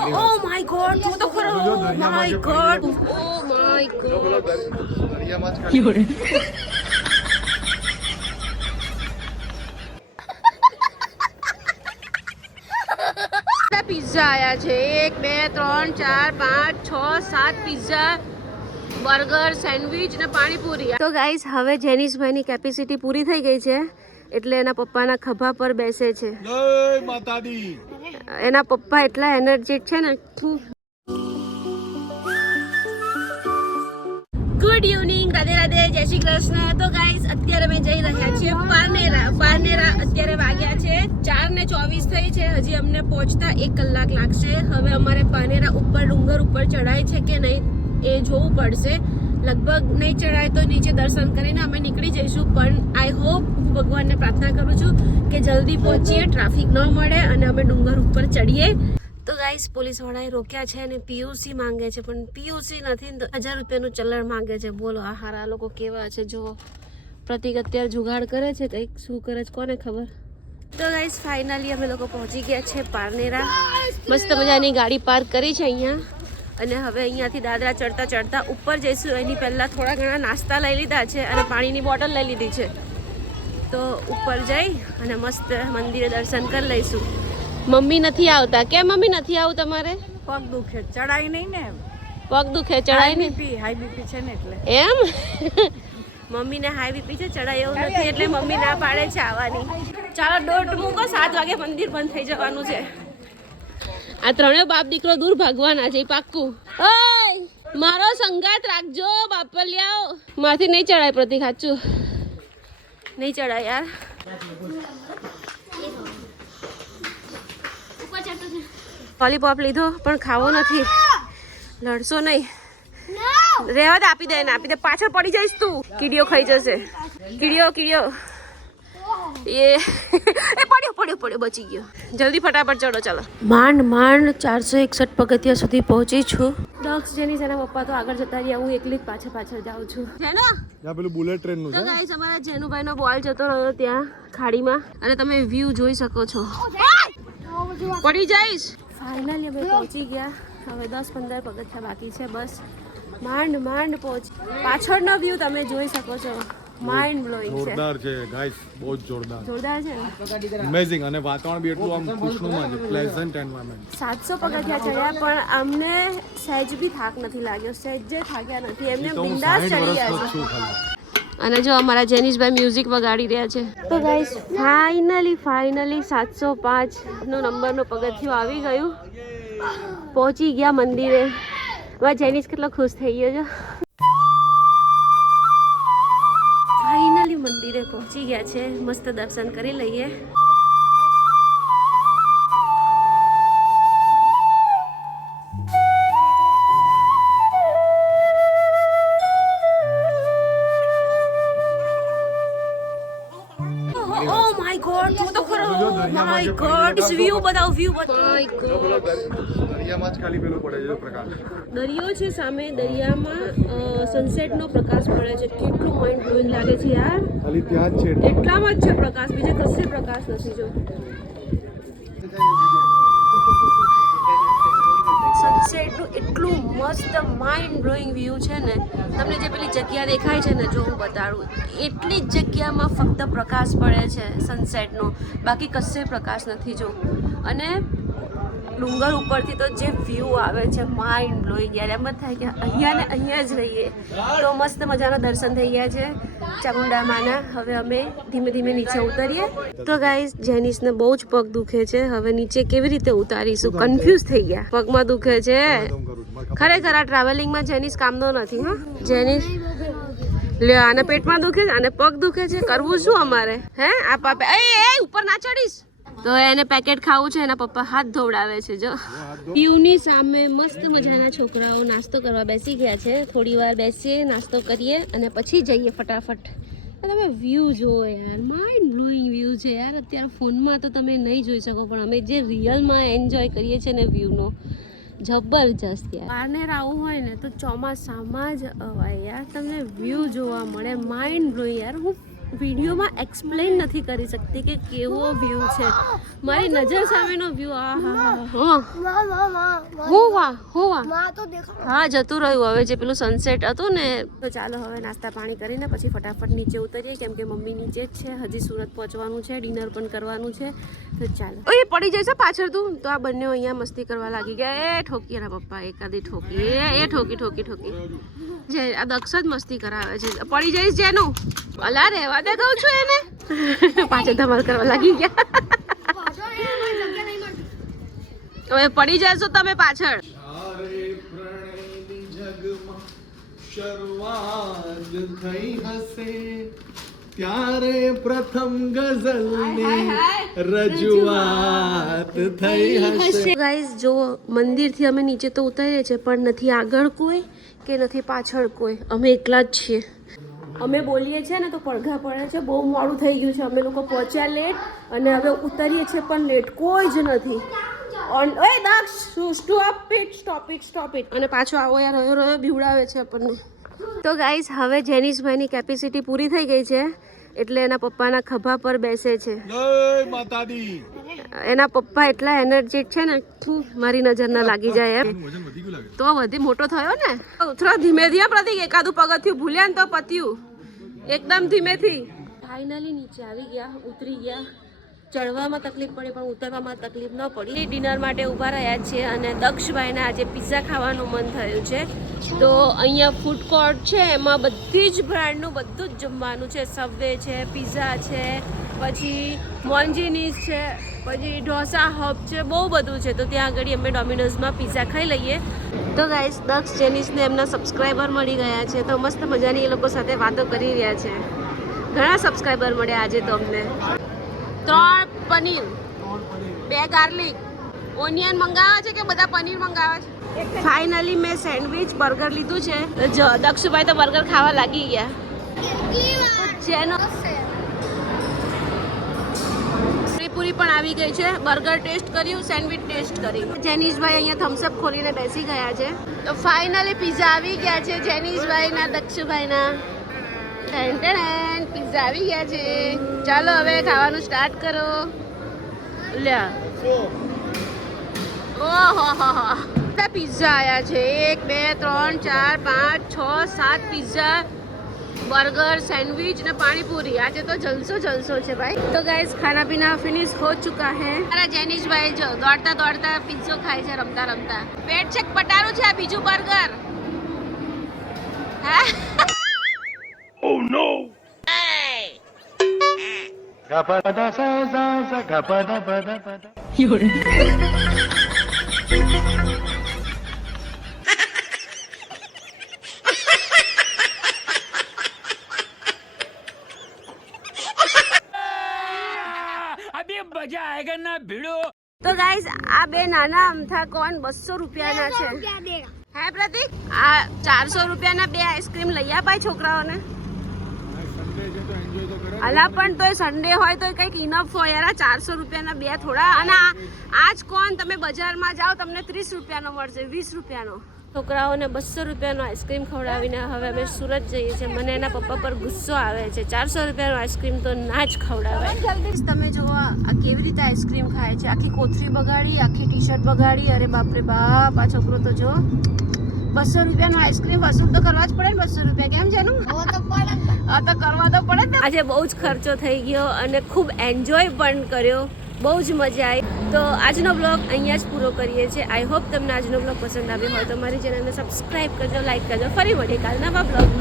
Oh my god, જો તો ખરો. My god. Oh my god. Pizza આયા છે 1 2 3 4 5 6 7 પિઝા, બર્ગર, સેન્ડવિચ ને પાણીપુરી. તો ગાઈઝ હવે જેનિશભાઈની કેપેસિટી પૂરી થઈ ગઈ છે એટલે એના પપ્પાના ખભા પર બેસે છે. જય માતાજી. એના પપ્પા એટલા એનર્જેટિક છે ને. ગુડ ઇવનિંગ, રાધે રાધે, જય શ્રી કૃષ્ણ. તો ગાઈઝ અત્યારે અમે જઈ રહ્યા છીએ પારનેરા. અત્યારે વાગ્યા છે 4:24 થઈ છે. હજી અમને પહોંચતા 1 કલાક લાગશે. હવે અમારે પારનેરા ઉપર ડુંગર ઉપર ચડાય છે કે નહીં એ જોવું પડશે. લગભગ નહીં ચડાય તો નીચે દર્શન કરીને અમે નીકળી જઈશું. પણ આઈ હોપ, હું ભગવાનને પ્રાર્થના કરું છું કે જલ્દી પહોંચીએ, ટ્રાફિક ન મળે અને અમે ડુંગર ઉપર ચડીએ. તો ગાઈસ પોલીસવાળાએ રોક્યા છે અને પીયુસી માંગે છે, પણ પીયુસી નથી તો 1000 રૂપિયાનું ચલણ માંગે છે. બોલો આ હારા લોકો કેવા છે. જો પ્રતિક અત્યારે જુગાડ કરે છે, કંઈક શું કરે છે કોને ખબર. તો ગાઈસ ફાઇનલી અમે લોકો પહોંચી ગયા છે પારનેરા. મસ્ત મજાની ગાડી પાર્ક કરી છે અહીંયા અને હવે અહીંયાથી દાદરા ચડતા ઉપર જઈશું. એની પહેલાં થોડા ઘણા નાસ્તા લઈ લીધા છે અને પાણીની બોટલ લઈ લીધી છે. તો ઉપર જઈ અને મસ્ત મંદિરે દર્શન કરી લઈશું. મમ્મી નથી આવતા. કેમ મમ્મી નથી આવું તમારે? પગ દુખે, ચડાઈ નહીં ને. પગ દુખે, ચડાય નહીં. હાઈ બીપી છે ને એટલે. એમ મમ્મીને હાઈ બીપી છે, ચડાય એવું નથી એટલે મમ્મી ના પાડે છે આવવાની. ચાલો દોઢ મૂકો, 7 વાગે મંદિર બંધ થઈ જવાનું છે. આ ત્રણેય બાપ દીકરો દૂર ભાગવાના છે પાક્કું. ઓય મારો સંગાત રાખજો બાપલિયાઓ. માથી નહીં ચડાય પ્રતિક, સાચું નહીં ચડાય યાર. લોલીપોપ લીધો પણ ખાવો નથી. લડશો નહીં, રહેવા દે. આપી દે ને, આપી દે. પાછળ પડી જઈશ તું. કીડીઓ ખાઈ જશે. કીડીઓ એ પડ્યો બચી ગયો. જલ્દી ફટાફટ ચડો. ચાલો. માંડ 461 પગથિયા સુધી પહોંચી છું. દક્ષ જેની એના પપ્પા તો આગળ જતા રહ્યા, હું એકલી જ પાછળ જાઉં છું. જેનો પેલું બુલેટ ટ્રેન નું તો ગાઈસ અમારા જેનુભાઈનો બોલ જતો રહ્યો ત્યાં ખાડીમાં અને તમે વ્યૂ જોઈ શકો છો. પડી જઈશ. ફાઇનલી અમે પહોંચી ગયા. હવે 10-15 પગથિયા બાકી છે બસ. માંડ પહોંચી. પાછળનો વ્યૂ તમે જોઈ શકો છો. માઇન્ડ બ્લોઈંગ છે. જોરદાર છે ગાઈસ, બહુ જ જોરદાર છે. અમેઝિંગ. અને વાતાવરણ બી એટલું આમ ખુશનુમા છે, પ્લેઝન્ટ એન્વાયરમેન્ટ. 700 પગથિયા ચડ્યા પણ અમને સહેજ બી થાક નથી લાગ્યો. સહેજે થાક્યા નથી. એમને બિંદાસ ચડી ગયા છે. અને જો અમારા જેનિશભાઈ મ્યુઝિક વગાડી રહ્યા છે. તો ગાઈસ ફાઇનલી 705 નો નંબરનો પગથિયું આવી ગયું. પહોંચી ગયા મંદિરે. હવે જેનિશ કેટલો ખુશ થઈ ગયો છે. ફાઇનલી મંદિરે પહોંચી ગયા છે. મસ્ત દર્શન કરી લઈએ. માય ગોડ, વ્યૂ બતાવો. માય ગોડ, દરિયામાં જ ખાલી પેલું પડે છે પ્રકાશ. દરિયો છે સામે. દરિયામાં સનસેટનો પ્રકાશ પડે છે. કેટલું માઇન્ડ બ્લોઈંગ લાગે છે યાર. ખાલી ત્યાં જ છે. એટલામાં જ છે પ્રકાશ, બીજે કશે પ્રકાશ નથી. જો સનસેટનું એટલું મસ્ત માઇન્ડ બ્લોઈંગ વ્યૂ છે ને. તમને જે પેલી જગ્યા દેખાય છે ને, જો હું બતાડું, એટલી જ જગ્યામાં ફક્ત પ્રકાશ પડે છે સનસેટનો, બાકી કશે પ્રકાશ નથી. જો અને ડુંગર ઉપરથી તો જે વ્યૂ આવે છે માઇન્ડ બ્લોઈંગ યાર. એમ જ થાય કે અહીંયા ને અહીંયા જ રહીએ. તો મસ્ત મજાના દર્શન થઈ ગયા છે ચામુંડા માના. હવે અમે ધીમે ધીમે નીચે ઉતરીએ. તો ગાઈસ જેનિસને બહુ જ પગ દુખે છે. હવે નીચે કેવી રીતે ઉતારીશું, કન્ફ્યુઝ થઈ ગયા. પગમાં દુખે છે ખરેખર. આ ટ્રાવેલિંગમાં જેનિસ કામનો નથી. હા જેનિસ લે, આને પેટમાં દુખે છે, આને પગ દુખે છે. કરવું શું અમારે? હે આ પાપે એ ઉપર ના ચડીશ. તો એને પેકેટ ખાવું છે. એના પપ્પા હાથ ધોવડાવે છે. જો પીયુની સામે મસ્ત મજાના છોકરાઓ નાસ્તો કરવા બેસી ગયા છે. થોડી વાર બેસીએ, નાસ્તો કરીએ અને પછી જઈએ ફટાફટ. તમે વ્યૂ જુઓ યાર, માઇન્ડ બ્લોઈંગ વ્યૂ છે યાર. અત્યારે ફોનમાં તો તમે નહીં જોઈ શકો પણ અમે જે રિયલમાં એન્જોય કરીએ છીએ ને વ્યૂનો, જબરજસ્ત યાર. પારનેર આવવું હોય ને તો ચોમાસામાં જ અવાય યાર. તમને વ્યૂ જોવા મળે માઇન્ડ બ્લોઈંગ યાર. હું વિડીયોમાં એક્સપ્લેન નથી કરી શકતી કે કેવો વ્યૂ છે. મારી નજર સામેનો વ્યૂ. આ હા જતું રહ્યું હવે જે પેલું સનસેટ હતું ને. તો ચાલો હવે નાસ્તા પાણી કરીને પછી ફટાફટ નીચે ઉતરીએ કેમ કે મમ્મી નીચે જ છે. હજી સુરત પહોંચવાનું છે, ડિનર પણ કરવાનું છે. તો ચાલો. ઓય પડી જઈશ પાછળ તું. તો આ બંને અહીંયા મસ્તી કરવા લાગી ગયા. એ ઠોકી એના પપ્પા એકાદી ઠોકી. એ ઠોકી જે આ દક્ષ જ મસ્તી કરાવે છે. પડી જઈશ જેનું. અલા રહેવા દે કહું છું એને. પાછળ ધમાલ કરવા લાગી ગયા. હવે પડી જશો તમે પાછળ. શરૂઆત થઈ હશે ત્યારે પ્રથમ ગઝલની રજૂઆત થઈ હશે. ગાઈઝ જો મંદિરથી અમે નીચે તો ઉતરીએ છીએ પણ નથી આગળ કોઈ કે નથી પાછળ કોઈ. અમે એકલા જ છીએ. અમે બોલીએ છીએ ને તો પડઘા પડે છે. બહુ મોડું થઈ ગયું છે. અમે લોકો પહોંચ્યા લેટ અને હવે ઉતરીએ છીએ પણ લેટ. કોઈ જ નથી. ઓય દક્ષ સ્ટોપ ઇટ. અને પાછો આવો યાર રહ્યો બીવડાવે છે આપણને. તો ગાઈઝ હવે જેનિશભાઈની કેપેસિટી પૂરી થઈ ગઈ છે એટલે એના પપ્પાના ખભા પર બેસે છે. જય માતાજી. એના પપ્પા એટલા એનર્જેટિક છે ને મારી નજર ના લાગી જાય એમ. વજન વધી ગયું લાગે. તો વધી મોટો થયો ને. થોડા ધીમે પ્રતિક એકાદું પગથિયું ભૂલ્યા ને તો પત્યું. એકદમ ધીમેથી. ફાઇનલી નીચે આવી ગયા, ઉતરી ગયા. ચડવામાં તકલીફ પડી પણ ઉતરવામાં તકલીફ ન પડી. ડિનર માટે ઊભા રહ્યા છીએ અને દક્ષભાઈને આજે પિઝા ખાવાનું મન થયું છે. તો અહીંયા ફૂડ કોર્ટ છે એમાં બધી જ બ્રાન્ડનું બધું જ જમવાનું છે. સબવે છે, પિઝા છે, પછી મોન્જીનીસ છે, પછી ઢોસા હબ છે, બહુ બધું છે. તો ત્યાં આગળ અમે ડોમિનોઝમાં પિઝા ખાઈ લઈએ. તો ગાઈસ દક્ષ જેનિસને એમના સબસ્ક્રાઈબર મળી ગયા છે તો મસ્ત મજાની એ લોકો સાથે વાતો કરી રહ્યા છે. ઘણા સબસ્ક્રાઈબર મળ્યા આજે તો અમને. 3 પનીર, 2 ગાર્લિક, ઓનિયન મંગાવે છે કે બધા પનીર મંગાવે છે. ફાઇનલી મેં સેન્ડવિચ બર્ગર લીધું છે. જો દક્ષુભાઈ તો બર્ગર ખાવા લાગી ગયા. જેનો પૂરી પણ આવી ગઈ છે. બર્ગર ટેસ્ટ કર્યું, સેન્ડવિચ ટેસ્ટ કરી. જેનિશભાઈ અહીંયા થમ્સઅપ ખોલીને બેસી ગયા છે. તો ફાઇનલી પિઝા આવી ગયા છે જેનિશભાઈના, દક્ષુભાઈના. પિઝા આવી ગયા છે. ચાલો હવે ખાવાનું સ્ટાર્ટ કરો. લ્યા ઓહો પિઝા આયા છે. 1 2 3 4 5 6 7 પિઝા, બર્ગર, સેન્ડવિચ ને પાણીપુરી. આજે તો જલસો છે ભાઈ. તો ગાઈસ ખાના પીના ફિનિશ હો ચુકા હે. અરે જેનિશભાઈ જો દોડતા પિઝ્ઝો ખાય છે રમતા. પેટ ચેક પટારું છે આ બીજું બર્ગર. હા Oh no! अभी मजा आएगा ना भिड़ो. તો ગાઈસ આ બે નાના અમથા કોન 200 રૂપિયાના છે. હે પ્રતિક આ 400 રૂપિયાના 2 આઈસ્ક્રીમ લઈ આપાય છોકરાઓને. અલા પણ તોય સન્ડે હોય તો કંઈક ઇનફ હોય યાર. 400 રૂપિયાના 2 થોડા. અને આ જ કોણ તમે બજારમાં જાઓ તમને 30 રૂપિયાનો મળશે, 20 રૂપિયાનો. છોકરાઓને 200 રૂપિયાનો આઈસ્ક્રીમ ખવડાવીને હવે અમે સુરત જઈએ છીએ. મને એના પપ્પા પર ગુસ્સો આવે છે. 400 રૂપિયાનો આઈસ્ક્રીમ તો ના જ ખવડાવાય. તમે જુઓ આ કેવી રીતે આઈસ્ક્રીમ ખાય છે. આખી કોથળી બગાડી, આખી ટી શર્ટ બગાડી. અરે બાપરે બાપ, આ છોકરો તો જો 200 રૂપિયાનો આઈસ્ક્રીમ વસૂલ તો કરવા જ પડે ને. 200 રૂપિયા કેમ છે નું? હા તો કરવા તો પડે ને. આજે બહુ જ ખર્ચો થઈ ગયો અને ખૂબ એન્જોય પણ કર્યો. બહુ જ મજા આવી. તો આજનો બ્લોગ અહીંયા જ પૂરો કરીએ છીએ. આઈ હોપ તમને આજનો બ્લોગ પસંદ આવ્યો હોય તો મારી ચેનલને સબસ્ક્રાઈબ કરજો, લાઈક કરજો. ફરી મળીએ કાલ નવા બ્લોગમાં.